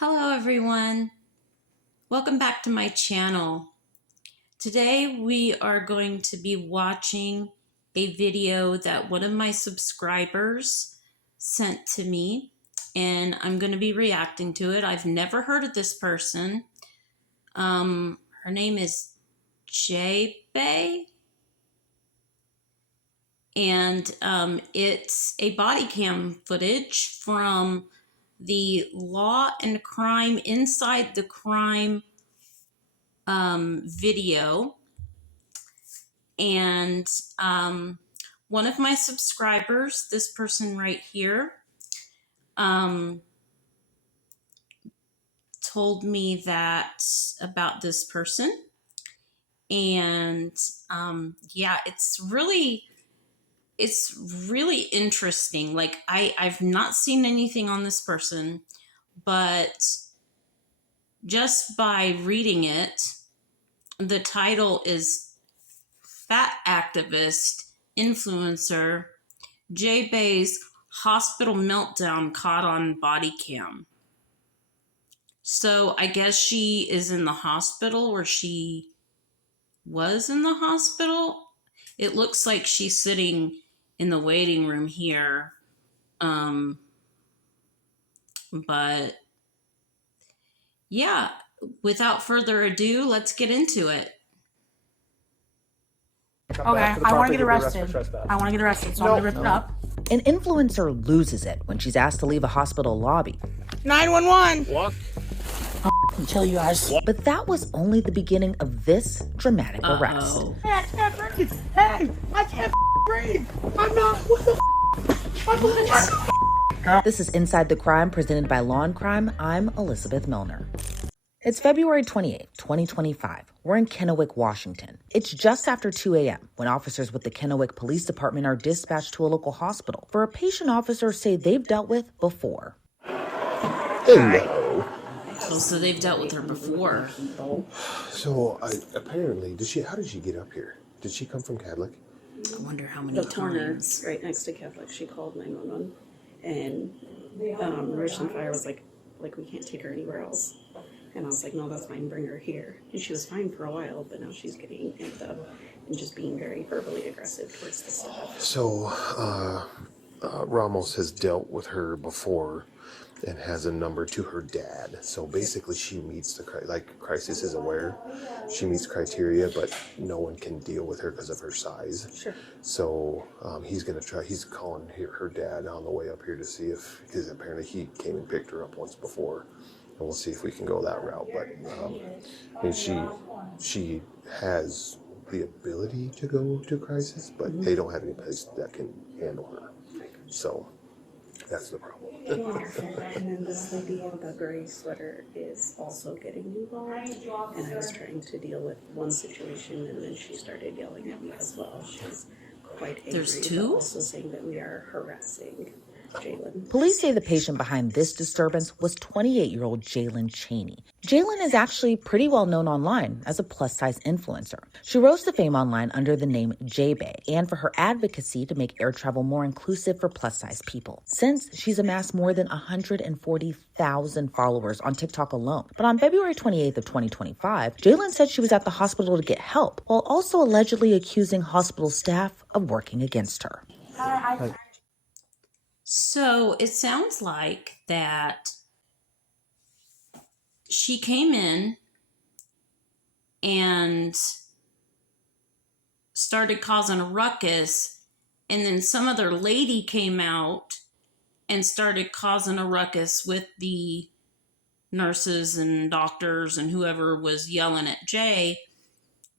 Hello everyone, welcome back to my channel. Today we are going to be watching a video that one of my subscribers sent to me, and I'm going to be reacting to it. I've never heard of this person. Her name is Jae Bae, and it's a body cam footage from the Law and Crime Inside the Crime video. And one of my subscribers, this person right here, told me that about this person. And yeah, it's really interesting. Like I've not seen anything on this person, but just by reading it, the title is Fat Activist Influencer Jae Bae's Hospital Meltdown Caught on Bodycam. So I guess she is in the hospital, or she was in the hospital. It looks like she's sitting in the waiting room here. But yeah, without further ado, let's get into it. Okay, I want to get arrested. I want to get arrested, so I'm going to rip it up. An influencer loses it when she's asked to leave a hospital lobby. 911! What? I'll kill you guys. But that was only the beginning of this dramatic arrest. Hey, I can't breathe! Hey, I can't breathe! I'm not, what the This is Inside the Crime, presented by Law and Crime. I'm Elizabeth Milner. It's February 28, 2025. We're in Kennewick, Washington. It's just after 2 a.m. when officers with the Kennewick Police Department are dispatched to a local hospital for a patient officers say they've dealt with before. Hello. Oh, so they've dealt with her before. So apparently, how did she get up here? Did she come from Catholic? I wonder how many The corner times. right next to Catholic, she called 911, and Richland Fire was like we can't take her anywhere else. And I was like, no, that's fine, bring her here. And she was fine for a while, but now she's getting amped up and just being very verbally aggressive towards the staff. So Ramos has dealt with her before and has a number to her dad. So basically she meets the, like Crisis is aware, she meets criteria, but no one can deal with her because of her size. Sure. So he's calling her dad on the way up here to see if, because apparently he came and picked her up once before. And we'll see if we can go that route. But I mean, she has the ability to go to Crisis, but they don't have any place that can handle her. So that's the problem. And then this lady in the gray sweater is also getting involved. And I was trying to deal with one situation, and then she started yelling at me as well. She's quite angry. There's two? But also saying that we are harassing Jalen. Police say the patient behind this disturbance was 28-year-old Jalen Cheney. Jalen is actually pretty well known online as a plus-size influencer. She rose to fame online under the name Jae Bae and for her advocacy to make air travel more inclusive for plus-size people, since she's amassed more than 140,000 followers on TikTok alone. But on February 28th of 2025, Jalen said she was at the hospital to get help, while also allegedly accusing hospital staff of working against her. So it sounds like that she came in and started causing a ruckus, and then some other lady came out and started causing a ruckus with the nurses and doctors and whoever was yelling at Jay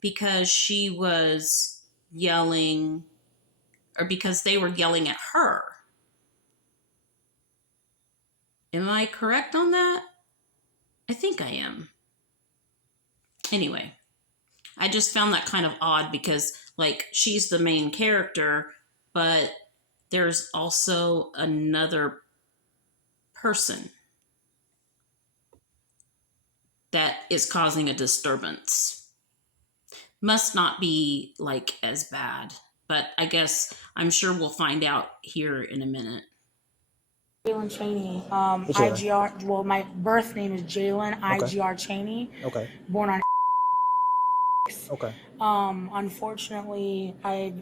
because she was yelling, or because they were yelling at her. Am I correct on that? I think I am. Anyway, I just found that kind of odd because, like, she's the main character, but there's also another person that is causing a disturbance. Must not be, like, as bad, but I guess I'm sure we'll find out here in a minute. Jalen Cheney. Hey, Jalen. IGR. Well, my birth name is Jalen IGR Cheney. Okay. Born on. Okay. Unfortunately, I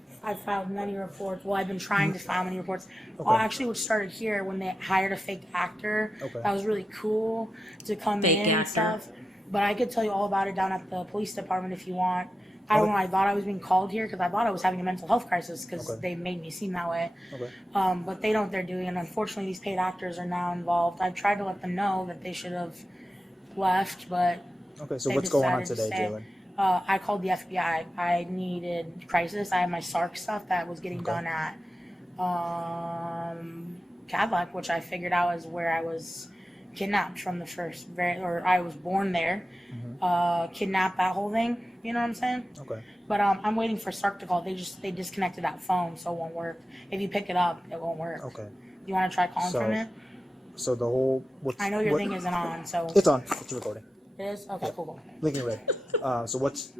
filed many reports. Well, I've been trying to file many reports. Okay. Actually, which started here when they hired a fake actor. Okay. That was really cool to come Fake in and actor. stuff. But I could tell you all about it down at the police department if you want. I don't know. I thought I was being called here because I thought I was having a mental health crisis because Okay. they made me seem that way. Okay. But they know what they're doing, and unfortunately, these paid actors are now involved. I've tried to let them know that they should have left, but Okay. So they what's going on decided to today, stay. Jalen? I called the FBI. I needed crisis. I had my SARC stuff that was getting Okay. done at Cadillac, which I figured out is where I was kidnapped from the first, or I was born there. Kidnapped, that whole thing. You know what I'm saying? Okay. But I'm waiting for SARC to call. They disconnected that phone, so it won't work. If you pick it up, it won't work. Okay. You want to try calling from it? So the whole I know your thing isn't on, so It's on. It's recording. it is. Okay, cool. Blinking red. So what's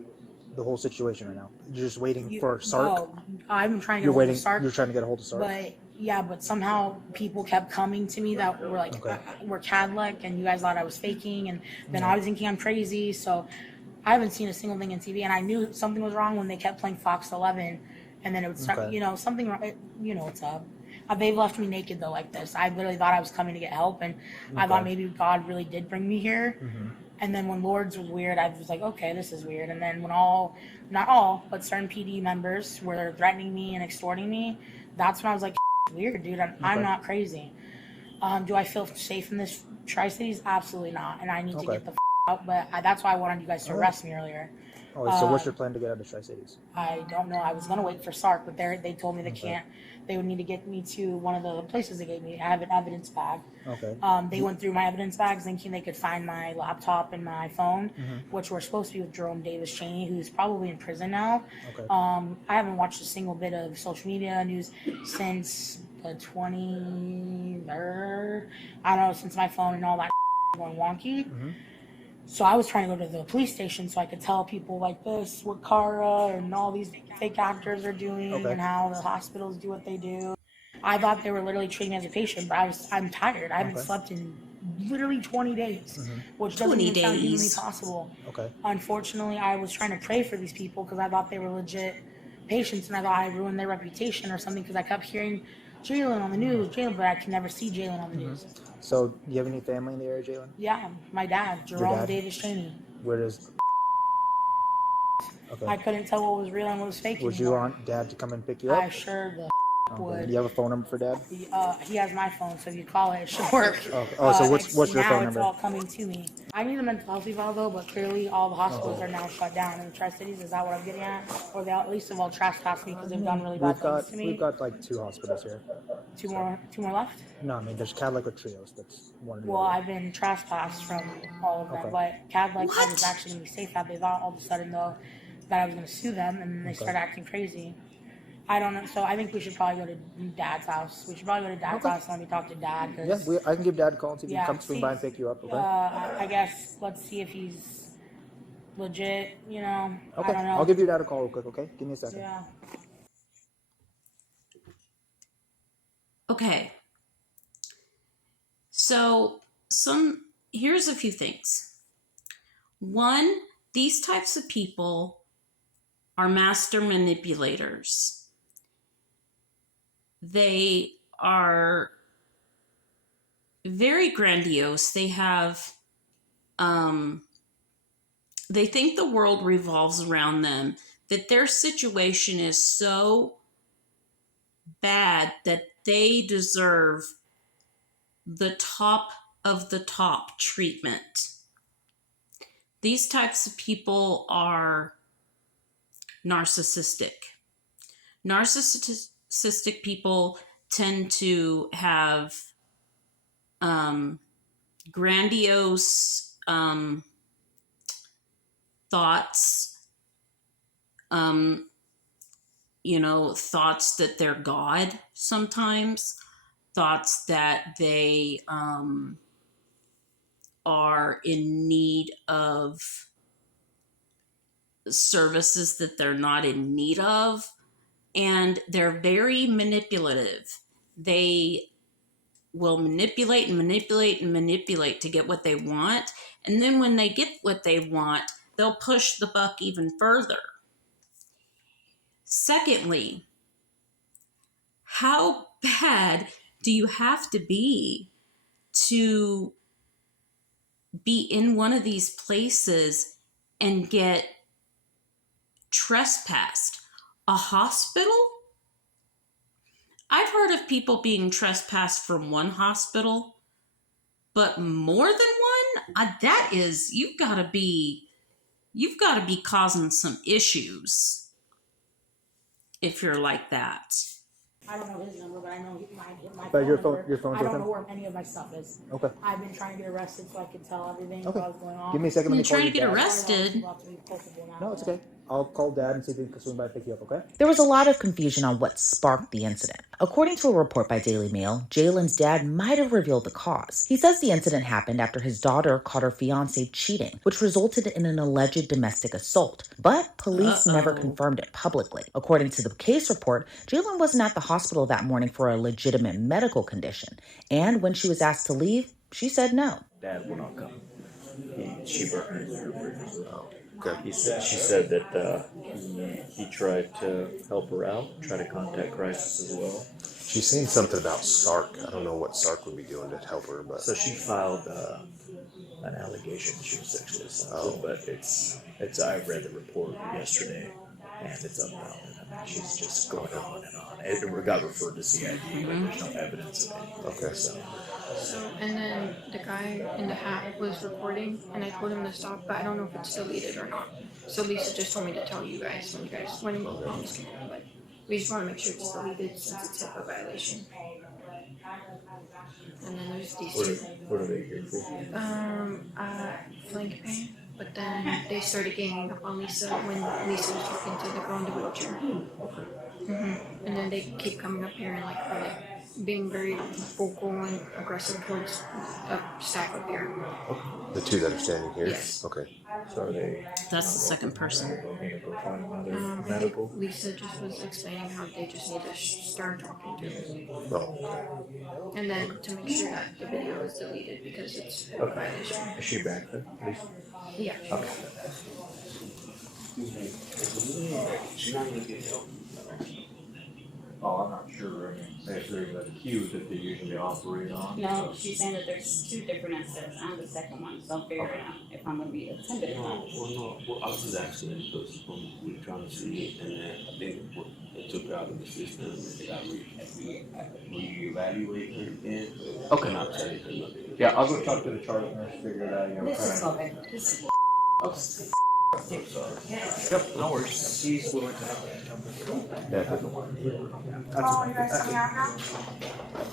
the whole situation right now? You're just waiting for SARC. Oh, I've been trying to get You're a hold waiting. of SARC. You're trying to get a hold of SARC. But yeah, but somehow people kept coming to me that were like, Okay. we're Cadillac, and you guys thought I was faking, and then I was thinking I'm crazy. So I haven't seen a single thing on TV, and I knew something was wrong when they kept playing Fox 11, and then it would start, Okay. something wrong. What's up. They've left me naked though, like this. I literally thought I was coming to get help, and I thought maybe God really did bring me here. And then when Lords was weird, I was like, okay, this is weird. And then when not all, but certain PD members were threatening me and extorting me, that's when I was like, weird, dude. I'm not crazy. Do I feel safe in this Tri-Cities? Absolutely not. And I need to get the out. But that's why I wanted you guys to arrest me earlier. So what's your plan to get out of Tri-Cities? I don't know. I was gonna wait for SARC, but they told me they can't. They would need to get me to one of the places they gave me. I have an evidence bag. Okay. They went through my evidence bags thinking they could find my laptop and my phone, which were supposed to be with Jerome Davis Cheney, who's probably in prison now. Okay. I haven't watched a single bit of social media news since the 23rd. I don't know, since my phone and all that going wonky. So I was trying to go to the police station so I could tell people like this what Kara and all these fake actors are doing and how the hospitals do what they do. I thought they were literally treating me as a patient, but I'm tired. I haven't slept in literally 20 days, which doesn't 20 even sound humanly days. possible. Okay. Unfortunately, I was trying to pray for these people because I thought they were legit patients, and I thought I ruined their reputation or something because I kept hearing Jalen on the news, but I can never see Jalen on the news. So do you have any family in the area, Jalen? Yeah, my dad, Jerome dad? Davis Cheney. Where does? Okay. I couldn't tell what was real and what was fake Would you anymore. want Dad to come and pick you up? I sure the Okay. would. Do you have a phone number for Dad? He has my phone, so if you call it, it should work. Okay. Oh, so what's your now phone it's number? all coming to me. I need a mental health eval though, but clearly all the hospitals are now shut down in the Tri-Cities. Is that what I'm getting at? Or they at least have all trespassed me because they've done really bad things to me. We've got like 2 hospitals here. Two more left. No, I mean there's Cadillac or Trios. That's one of the Well, other. I've been trespassed from all of them, Okay. but Cadillac What? was actually gonna be safe out. They thought all of a sudden though that I was gonna sue them, and then they started acting crazy. I don't know. So I think we should probably go to Dad's house. We should probably go to Dad's house and let me talk to Dad. Yeah, I can give Dad a call and see if he Yeah, can come swing by and pick you up. Okay. I guess let's see if he's legit. Okay. I don't know. I'll give your dad a call real quick. Okay. Give me a second. Yeah. Okay. So here's a few things. One, these types of people are master manipulators. They are very grandiose. They have, they think the world revolves around them, that their situation is so bad that they deserve the top of the top treatment. These types of people are narcissistic. Narcissistic people tend to have grandiose thoughts, thoughts that they're God sometimes, thoughts that they are in need of services that they're not in need of, and they're very manipulative. They will manipulate and manipulate and manipulate to get what they want. And then when they get what they want, they'll push the buck even further. Secondly, how bad do you have to be in one of these places and get trespassed? A hospital? I've heard of people being trespassed from one hospital, but more than one? That is, you've got to be causing some issues if you're like that. I don't know his number, but I know my But phone your number. phone's I don't with know him? where any of my stuff is. Okay. I've been trying to get arrested so I could tell everything Okay. what was going on. Give me a second. Let me call Trying your to get dad. arrested. No, No, it's okay. I'll call Dad and see if he can swing by and pick you up, okay? There was a lot of confusion on what sparked the incident. According to a report by Daily Mail, Jalen's dad might have revealed the cause. He says the incident happened after his daughter caught her fiancé cheating, which resulted in an alleged domestic assault. But police never confirmed it publicly. According to the case report, Jalen wasn't at the hospital that morning for a legitimate medical condition. And when she was asked to leave, she said no. Dad will not come. She burned her bridges. Okay. She said that he tried to help her out, try to contact Crisis as well. She's saying something about Sark. I don't know what Sark would be doing to help her, but So she filed an allegation she was sexually assaulted, but it's I read the report yesterday, and it's unfounded. I mean, she's just going on and on. It got referred to CID, but there's no evidence of anything. okay. So, and then the guy in the hat was recording, and I told him to stop, but I don't know if it's deleted or not. So Lisa just told me to tell you guys when you move on. But we just want to make sure it's deleted since it's a violation. And then there's these two. What are they here for? Flank pain. But then they started ganging up on Lisa when Lisa was talking to the girl in the wheelchair. And then they keep coming up here and are being very vocal and aggressive towards staff up here. The two that are standing here? Yes. Okay. So are they? That's the second person. I think Lisa just was explaining how they just need to start talking to him. Oh. And then to make sure that the video is deleted because it's a violation. Is she back then? Lisa? Yeah. Okay. Oh, I'm not sure. I mean, if there's a queue that they usually operate on. No, she's saying that there's two different incidents. I'm the second one, so I'm figuring out if I'm gonna be attended or not. Well, I was just asking because we were trying to see it, and then I think it took out of the system, and they got re-evaluate everything. Okay. Not saying nothing. Yeah, I'll go talk to the charge nurse, figure it out. This is okay. This is Yep, no worries. He's willing to help. Dad doesn't want to. You guys coming out now?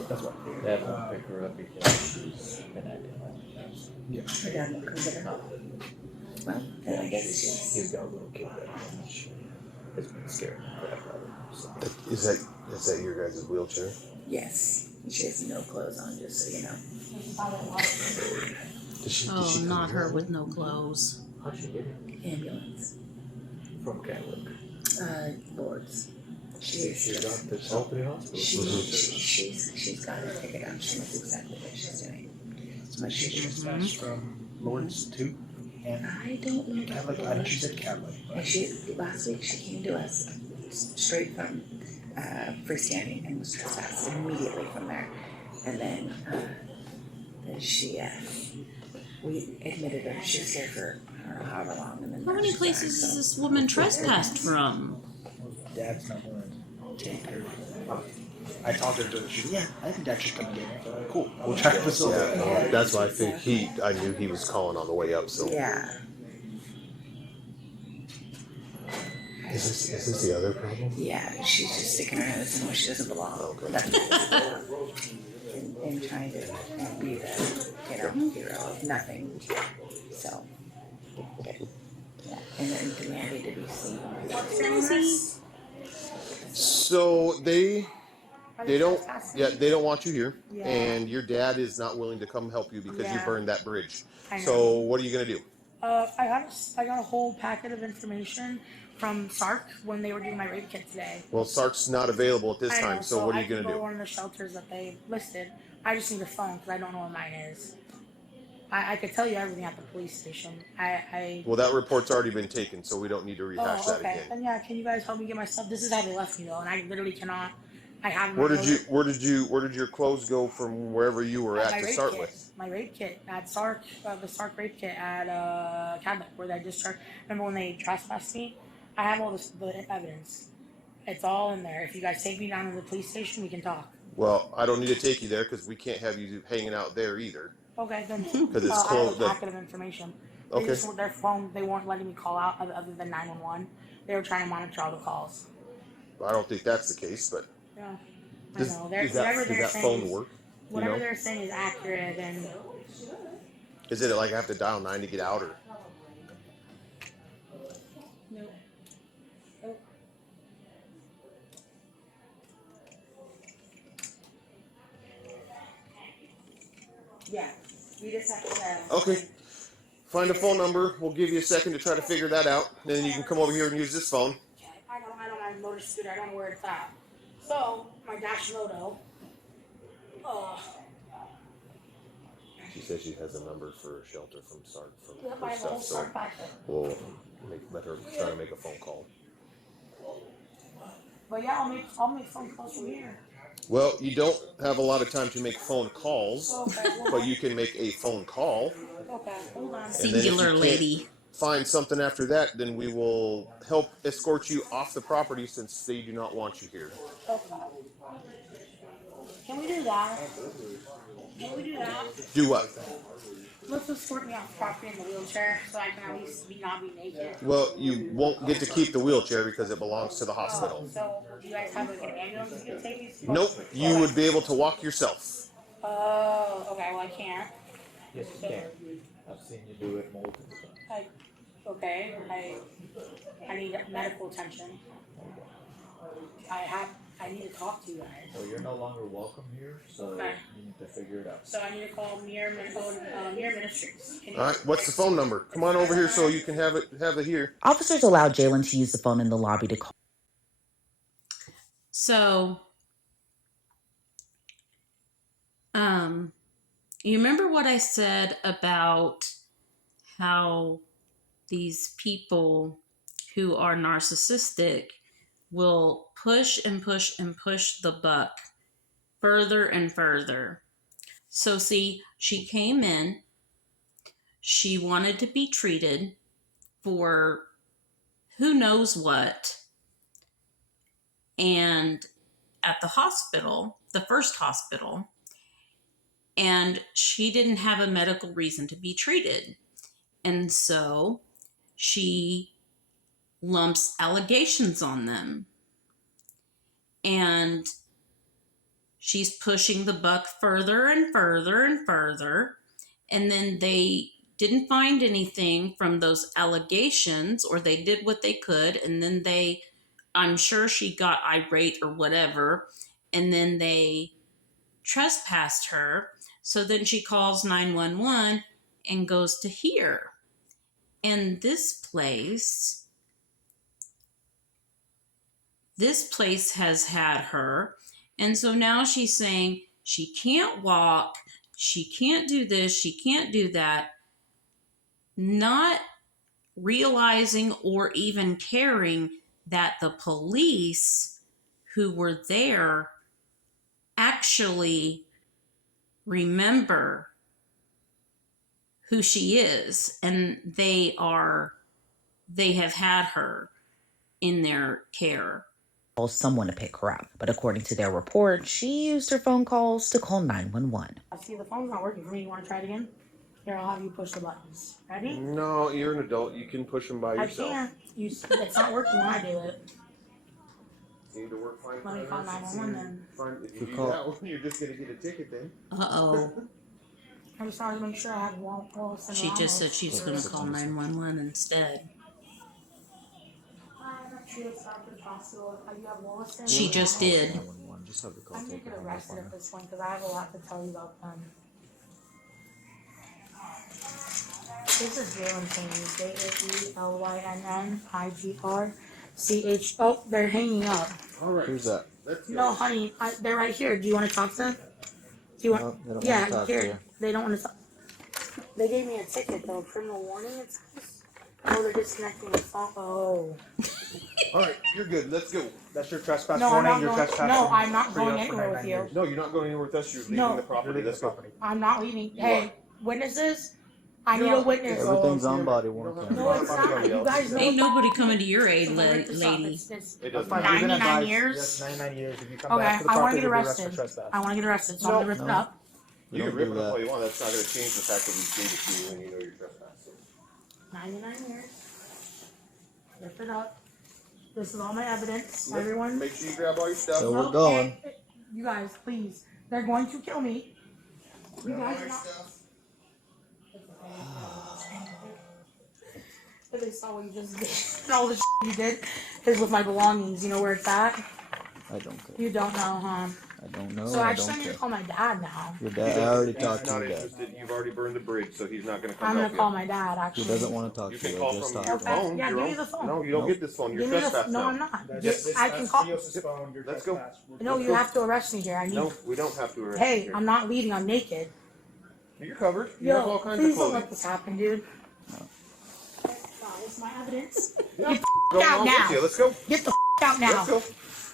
That's right. Dad won't pick her up because she's been acting like Her dad won't come get her. Well, then I guess he's got a little kid that has been scared of the crap out of her. So. Is that your guys' wheelchair? yes. She has no clothes on, just so you know. Did she Not her with no clothes. How'd she get it? Ambulance. From Catholic. Lords. She's got the Salty Hospital. she's got her ticket out. She knows exactly what she's doing. But Dispatched from Lord's too? And I don't know. Catholic? I know she said Catholic. And last week she came to us straight from freestanding and was trespassed immediately from there. And then we admitted her. She was there for I don't know however long. And then How many places is this woman trespassed from? Dad's not willing to take her. I talked to her. She said, yeah, I think Dad should come and get her. So, cool. We'll try to facilitate. Yeah, that's why I knew he was calling on the way up, so. Yeah. Is this the other problem? Yeah, she's just sticking her nose in where she doesn't belong. Okay. That's what she's doing. And trying to be the hero of nothing. So, yeah. And then demanding to be seen. So they don't want you here, Yeah. and your dad is not willing to come help you because you Yeah. burned that bridge. I know. So what are you gonna do? I got a whole packet of information from Sark when they were doing my rape kit today. Well, Sark's not available at this I know, time, so what are you I can gonna go to do? one of the shelters that they listed, I just need a phone because I don't know where mine is. I could tell you everything at the police station. Well, that report's already been taken, so we don't need to rehash that okay. again. Then yeah, can you guys help me get my stuff? This is how they left me though, and I literally cannot. I have Where did your clothes go from wherever you were at to start with? My rape kit at Sark, the Sark rape kit at Cadbury, where they discharged. Remember when they trespassed me? I have all the evidence. It's all in there. If you guys take me down to the police station, we can talk. Well, I don't need to take you there because we can't have you hanging out there either. Okay, then. Because it's I closed. have a packet of information. They just, their phone, they weren't letting me call out other than 911. They were trying to monitor all the calls. I don't think that's the case, but. Yeah, Does, I know. does that phone work? Whatever they're saying is accurate, and. Is it like I have to dial 9 to get out, or? No. Oh. Yeah, we just have to. Okay. Find a phone number. We'll give you a second to try to figure that out. And then you can come over here and use this phone. Okay, I don't have a motor scooter. I don't know where it's at. So, my Dash Moto. She says she has a number for a shelter from Sark Yep, for I have a whole stuff, so Sark packet. we'll let her try to make a phone call. But yeah, I'll make phone calls from here. Well, you don't have a lot of time to make phone calls, Okay, but you can make a phone call. Okay, hold on. Singular lady. Find something after that, then we will help escort you off the property since they do not want you here. Okay. Can we do that? Can we do that? Do what? Let's escort me off the property in the wheelchair so I can at least not be naked. Well, you won't get to keep the wheelchair because it belongs to the hospital. So, do you guys have like an ambulance you can take me to? Nope, you would be able to walk yourself. Oh, okay, well I can't. Yes, you can. I've seen you do it multiple times. I need medical attention. I need to talk to you guys. Well, you're no longer welcome here, so you need to figure it out. So I need to call Mirror Ministries. All right, what's the phone number? Come on over here so you can have it here. Officers allowed Jalen to use the phone in the lobby to call. So, you remember what I said about how these people who are narcissistic will push and push and push the buck further and further. So see, she came in, she wanted to be treated for who knows what, and at the hospital, the first hospital, and she didn't have a medical reason to be treated. And so she lumps allegations on them. And she's pushing the buck further and further and further. And then they didn't find anything from those allegations, or they did what they could. And then I'm sure she got irate or whatever. And then they trespassed her. So then she calls 911 and goes to here. And this place has had her. And so now she's saying she can't walk, she can't do this, she can't do that, not realizing or even caring that the police who were there actually remember who she is, and they have had her in their care. Someone to pick her up, but according to their report, she used her phone calls to call 911. See, the phone's not working for me. You want to try it again? Here, I'll have you push the buttons. Ready? No, you're an adult. You can push them by yourself. I can't. It's not working when I do it. You need to work fine. Let me call 911 then. If you do that, you're just going to get a ticket then. Uh-oh. I just wanted to make sure I had Wallace and She just said she's going to call 911 instead. She just did. Just have the call I'm going to taken get on arrested the at this point because I have a lot to tell you about them. This is Jalen Chaney. JAELYNNIGR. Oh, they're hanging up. All right. Who's that? No, honey, they're right here. Do you want to talk to them? Do you want? No, they don't Yeah, want to talk to here. you. They don't want to. They gave me a ticket though, criminal warning. It says. Oh, they're disconnecting the phone. Oh. All right, you're good. Let's go. That's your trespass No, I'm warning. not You're going. trespassing. No, I'm not Trios going for anywhere with 99 you. years. No, you're not going anywhere with us. You're leaving No. the property. You're leaving Let's the go. property. I'm not leaving. You Hey, witnesses. I need a witness. Everything's on body worn don't have camera. No, it's not. You guys know. Ain't nobody coming to your aid, It's lady. It's It That's doesn't fine. matter. You've been 99 advised. years? Yes, 99 years. If you come Okay, back to the I want property, to get you'll be arrested arrested. for trespass. I want to get arrested, so I'm gonna rip it No. up. You can Don't rip do it up that. all you want. That's not going to change the fact that we gave it to you and you know you're trespassing. 99 years. Rip it up. This is all my evidence. Yep. Everyone. Make sure you grab all your stuff. So we're going. Hey, you guys, please. They're going to kill me. You guys are not. If they saw what you just did, all the you did is with my belongings. You know where it's at? I don't care. You don't know, huh? I don't know. So I actually, I don't need care. to call my dad now. Your dad. I already He's talked to not your dad. interested. You've already burned the bridge, so he's not going to come I'm help gonna call you. my dad. He Actually, doesn't want to talk You to can you. call I just from talked your to him. phone. Yeah, your give me own. the phone. No, you don't Nope. get this phone. You're Give me the. trespassing No, now. I'm not. That's I can call. Trios' phone. You're Let's go. trespass. No, you have to arrest me here. I need. No, we don't have to arrest Hey, you here. I'm not leaving. I'm naked. You're covered. You have all Yo, kinds please of don't clothing. let this happen, dude. It's my evidence. Yeah. Get the Going out along now. with you. Let's go. Get the out now. Let's go.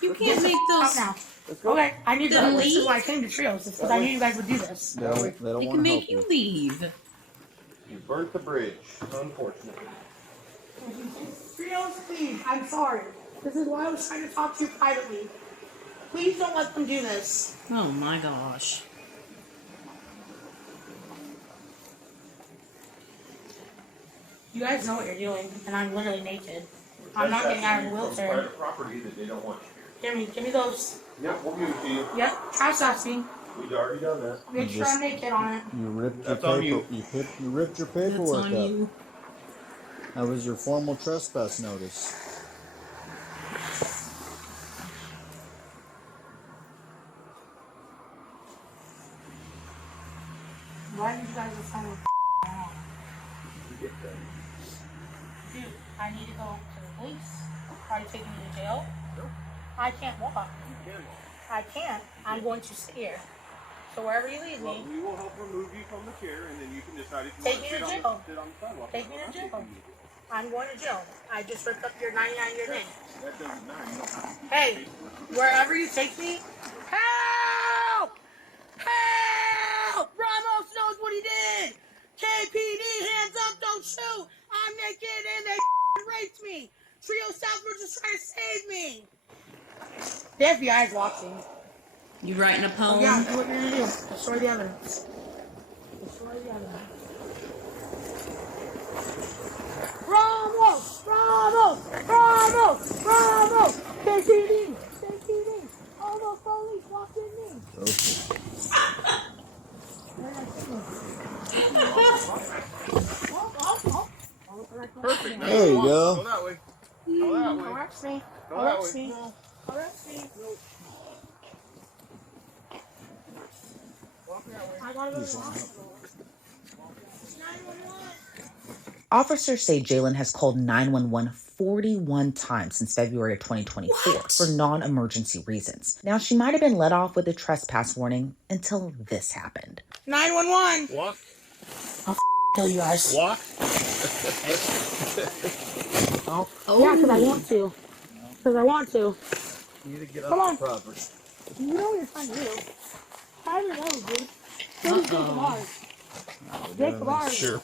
You can't make Out those. now. Let's go. Okay, I need Then to. This is leave. why I came to Trios. It's because I knew you guys would do this. They don't They want can to help make you you. leave. You burnt the bridge, unfortunately. Trios, please. I'm sorry. This is why I was trying to talk to you privately. Please don't let them do this. Oh my gosh. You guys know what you're doing, and I'm literally naked. I'm not getting out of the wheelchair. Private property that they don't want you here. Give me those. Yep, we'll give it to you. Yep, trespassing. We've already done that. Make sure I'm naked on it. You ripped That's your on paper. you. You ripped your That's paperwork on up. you. That was your formal trespass notice. Why did you guys assign me? Dude, I need to go to the police. Are you taking me to jail? No. I can't walk. You can. I can't. I'm going to sit here. So wherever you lead Well, me, we will help remove you from the chair, and then you can decide if you Take want me to to sit jail. sit on the sidewalk. Take me to I'm jail. taking you to jail. I'm going to jail. I just ripped up your 99-year name. That doesn't matter. You don't have to. Hey, wherever you take me, help! Help! Ramos knows what he did! KPD, hands up, don't shoot! I'm naked and they raped me! Trio Southward just trying to save me! The FBI is watching. You writing a poem? Yeah, do what you're gonna do. Destroy the evidence. Destroy the evidence. Ramos! Ramos! Ramos! Ramos! KPD! KPD! All those police watching me! Perfect. There you go. Go that way. Go that way. Arrest me. Go that Arrest way. me. Arrest me. I gotta go to the hospital. 911. Officers say Jalen has called 911 41 times since February of 2024 for non-emergency reasons. Now, she might have been let off with a trespass warning until this happened. 911. Walk. I'll kill you guys. Walk. Yeah, because I want to. Because I want to. You need to get Come off on. the property. You know what you're trying to do. I don't know, dude. Go to Jake Bars. Jake Bars. Sure.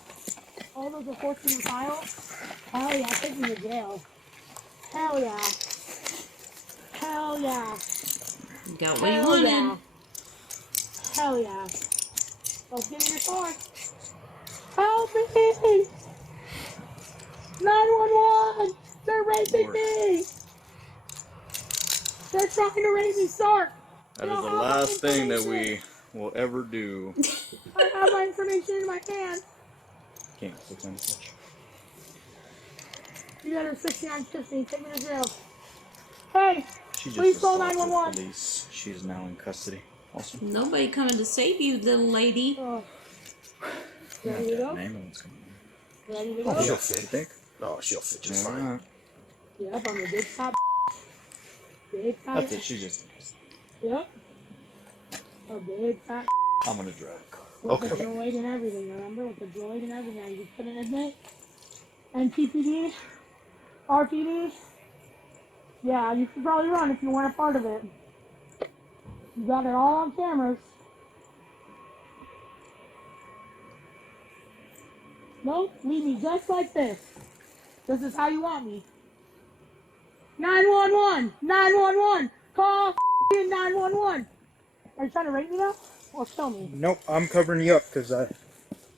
All those are 14 files. Hell yeah, take me to jail. Hell yeah. Hell yeah. You got what you Hell wanted. yeah. Hell yeah. Let's give me your car. Help me! 911! They're raping me! They're trying to rape me, sir! That is the last thing that we will ever do. I have my information in my hand. Can't 696. You got her 6950. Take me to jail. Hey! She just Please call assaulted 911. police. She is now in custody. Also, Nobody coming to save you, little lady. Oh. not Ready to that go? an ambulance coming in. Ready to Oh, go? she'll You fit. think? Oh, she'll fit just Yeah, fine. alright. Yep, I'm a big fat. Big fat. That's it. She's just. Yep. A big fat. I'm gonna drive the car. With the droid and everything, remember? With the droid and everything, you couldn't admit? NPPD? RPD? Yeah, you should probably run if you weren't a part of it. You got it all on cameras. Nope, leave me just like this. This is how you want me. 911! 911! Call 911! Are you trying to rape me now? Or kill me? Nope, I'm covering you up because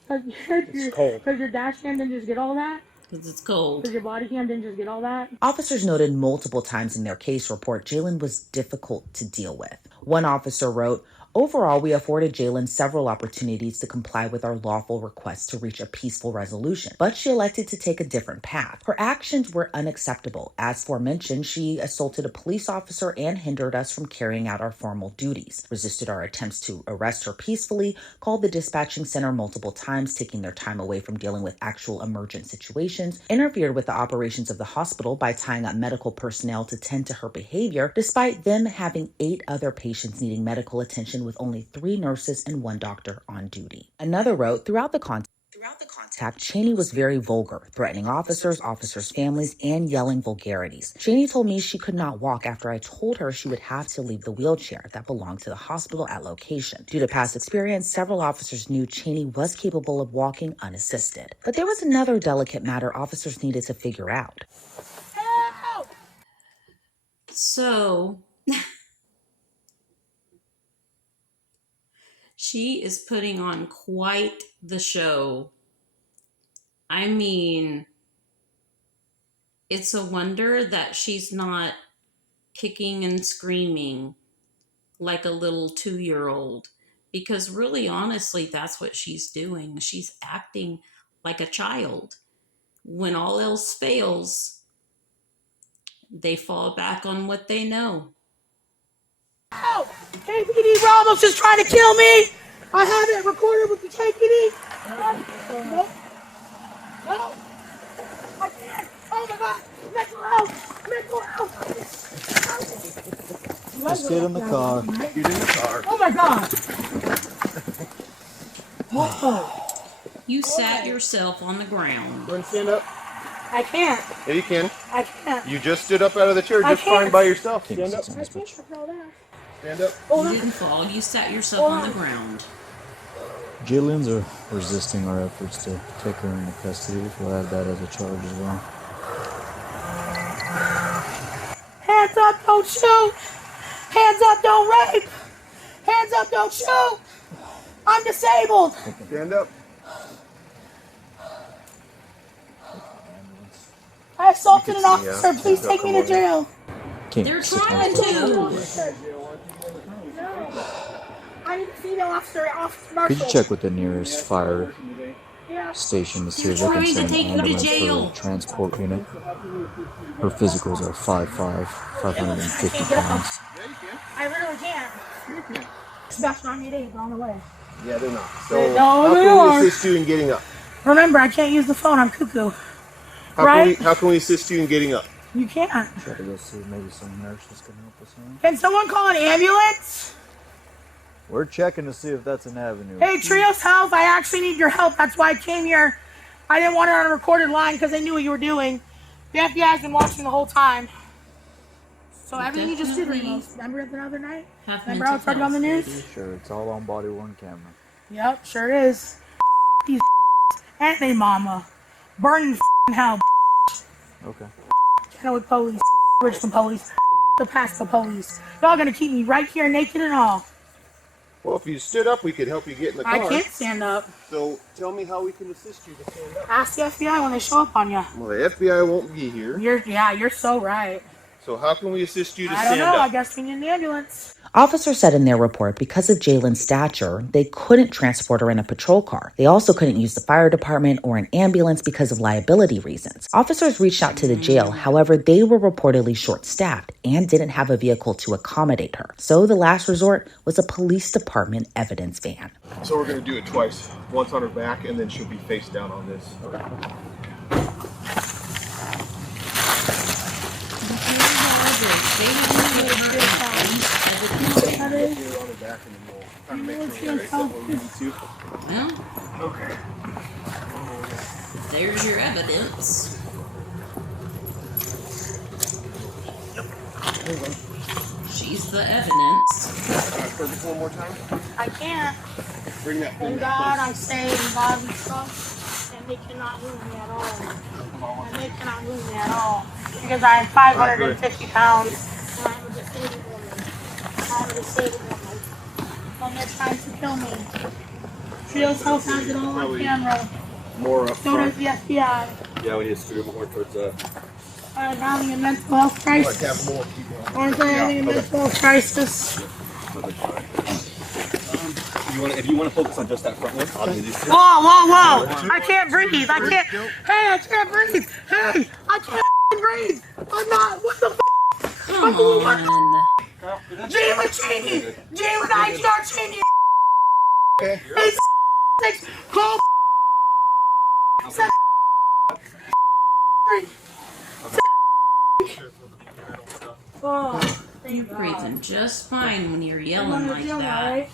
it's cold. Because your dash cam didn't just get all that? Because it's cold. Because your body cam didn't just get all that? Officers noted multiple times in their case report Jalen was difficult to deal with. One officer wrote, "Overall, we afforded Jalen several opportunities to comply with our lawful request to reach a peaceful resolution, but she elected to take a different path. Her actions were unacceptable. As aforementioned, she assaulted a police officer and hindered us from carrying out our formal duties, resisted our attempts to arrest her peacefully, called the dispatching center multiple times, taking their time away from dealing with actual emergent situations, interfered with the operations of the hospital by tying up medical personnel to tend to her behavior, despite them having 8 other patients needing medical attention with only 3 nurses and 1 doctor on duty." Another wrote, Throughout the contact, Cheney was very vulgar, threatening officers, officers' families, and yelling vulgarities. Cheney told me she could not walk after I told her she would have to leave the wheelchair that belonged to the hospital at location. Due to past experience, several officers knew Cheney was capable of walking unassisted. But there was another delicate matter officers needed to figure out. So she is putting on quite the show. I mean, it's a wonder that she's not kicking and screaming like a little 2-year-old, because really, honestly, that's what she's doing. She's acting like a child. When all else fails, they fall back on what they know. Oh! KPD Ramos is trying to kill me! I have it recorded with the KPD! No. No. I can't! Oh my god! Mental health! Mental health! Just get in the car. Get in the car. Oh my god! Oh. You sat yourself on the ground. Go and stand up. I can't. Yeah, you can. I can't. You just stood up out of the chair I just fine can't. by yourself. Stand up. I can't control that. Stand up. You didn't fall. You sat yourself on the ground. Jillian's are resisting our efforts to take her into custody. We'll add that as a charge as well. Hands up, don't shoot! Hands up, don't rape! Hands up, don't shoot! I'm disabled! Stand up. I assaulted an officer. Please take me to jail. They're trying to. No. I need a female officer. Officer Marshall. Could you check with the nearest fire station to see if they can send an ambulance for a transport unit? Her physicals are 5'5", 550 pounds. I literally can't. Sebastian, I'm 8 on the way. Yeah, they're not. So No, how they can are. we assist you in getting up? Remember, I can't use the phone. I'm cuckoo. How can we assist you in getting up? You can't. Try to go see if maybe some nurses can help us out. Can someone call an ambulance? We're checking to see if that's an avenue. Hey, Trios Health, I actually need your help. That's why I came here. I didn't want it on a recorded line because I knew what you were doing. The FBI has been watching the whole time. So everything you just did, Ramos. Remember the other night? Remember how it's already on the news? Sure, it's all on body worn camera. Yep, sure is. These and they mama. Burning hell. Okay. Kennewick police, Richmond police, the Pasco police. Y'all gonna keep me right here naked and all. Well, if you stood up, we could help you get in the car. I can't stand up. So tell me how we can assist you to stand up. Ask the FBI when they show up on you. Well, the FBI won't be here. You're so right. So how can we assist you to I stand don't know. up? I guess we need an ambulance. Officers said in their report because of Jalen's stature, they couldn't transport her in a patrol car. They also couldn't use the fire department or an ambulance because of liability reasons. Officers reached out to the jail. However, they were reportedly short-staffed and didn't have a vehicle to accommodate her. So the last resort was a police department evidence van. So we're going to do it twice. Once on her back, and then she'll be face down on this. Okay. that is? You're on the back and then we'll kind of You know make what sure she that told what we me? need to. Well, Okay. there's your evidence. She's the evidence. Perfect one more time. I can't. Bring that In thing God I say, in God we trust, and they cannot move me at all. And they cannot move me at all. Because I am 550 pounds, and I am a disabled woman. I am a disabled woman. And they're trying to kill me. Trios Health has it all on camera. More up So does the FBI. Yeah, we need to scoot more towards I'm having a mental health crisis. Aren't I having a mental health crisis? If you want to focus on just that front one, I'll do these two. Whoa, whoa, whoa! I can't breathe. I can't. Hey, I can't breathe. Hey, I can't breathe. I'm not. What the f? Come on. Jalen Cheney. Jalen ITR Cheney. Okay. Hey, 6. Call. 7. Oh, You're breathing just fine when you're yelling like that. Right?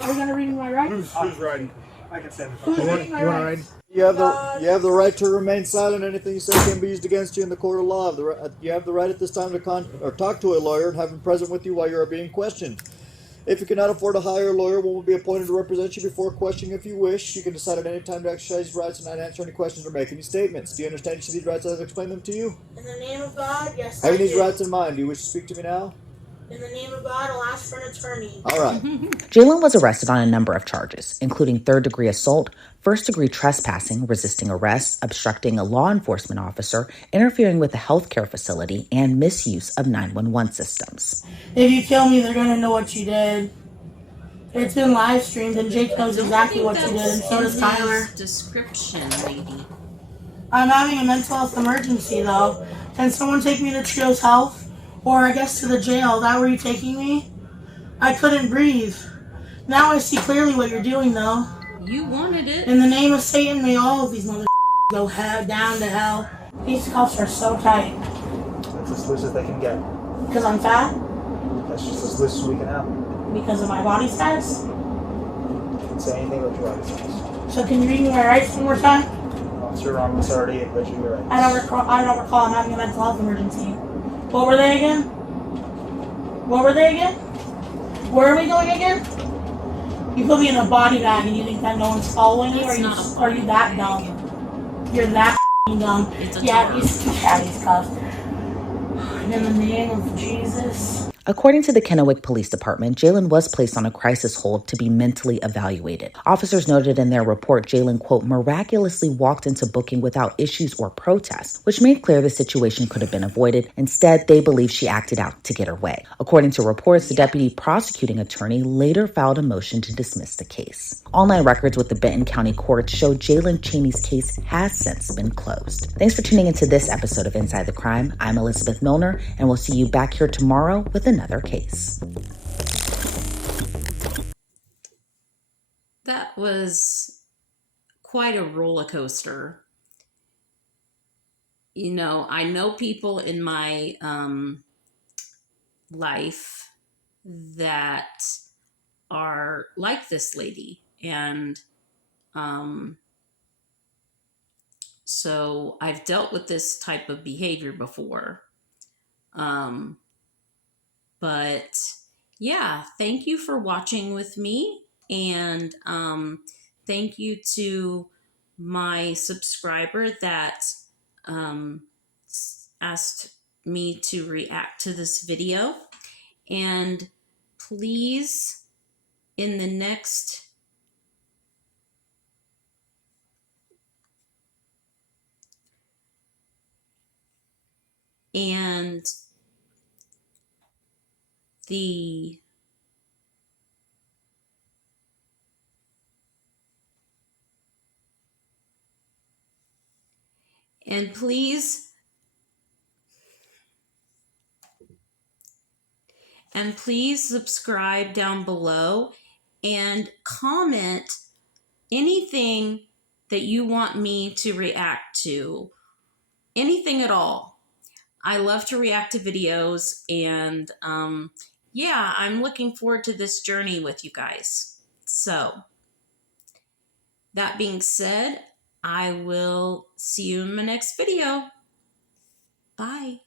Are we gonna read my rights? Who's riding? I can stand it. Who's reading my rights? You have the right to remain silent. Anything you say can be used against you in the court of law. You have the right at this time to talk to a lawyer and have him present with you while you are being questioned. If you cannot afford to hire a lawyer, one will be appointed to represent you before questioning if you wish. You can decide at any time to exercise these rights and not answer any questions or make any statements. Do you understand each of these rights as I explain them to you? In the name of God, yes. Having I these do. rights in mind, do you wish to speak to me now? In the name of God, I'll ask for an attorney. All right. Jalen was arrested on a number of charges, including third-degree assault, first-degree trespassing, resisting arrest, obstructing a law enforcement officer, interfering with a healthcare facility, and misuse of 911 systems. If you kill me, they're gonna know what you did. It's been live streamed, and Jake knows exactly what you did, and so does Tyler. Description, lady. I'm having a mental health emergency, though. Can someone take me to Trio's Health? Or I guess to the jail. Is that where you're taking me? I couldn't breathe. Now I see clearly what you're doing, though. You wanted it. In the name of Satan, may all of these mother go down to hell. These cuffs are so tight. That's as loose as they can get. Because I'm fat? That's just as loose as we can have. Because of my body size? You can say anything about your body size. So can you read me my rights one more time? Officer Ramos already admitted your rights. I don't recall I'm having a mental health emergency. What were they again? What were they again? Where are we going again? You put me in a body bag and you think that no one's following you? Are you that dumb? You're that dumb. Yeah, these cuffs. In the name of Jesus. According to the Kennewick Police Department, Jalen was placed on a crisis hold to be mentally evaluated. Officers noted in their report Jalen, quote, miraculously walked into booking without issues or protests, which made clear the situation could have been avoided. Instead, they believe she acted out to get her way. According to reports, the deputy prosecuting attorney later filed a motion to dismiss the case. Online records with the Benton County courts show Jalen Cheney's case has since been closed. Thanks for tuning into this episode of Inside the Crime. I'm Elizabeth Milner, and we'll see you back here tomorrow with another case. That was quite a roller coaster. You know, I know people in my life that are like this lady, and so I've dealt with this type of behavior before. But yeah, thank you for watching with me, and thank you to my subscriber that asked me to react to this video. And please, in the next and the and please subscribe down below and comment anything that you want me to react to, anything at all. I love to react to videos, and yeah, I'm looking forward to this journey with you guys. So, that being said, I will see you in my next video. Bye.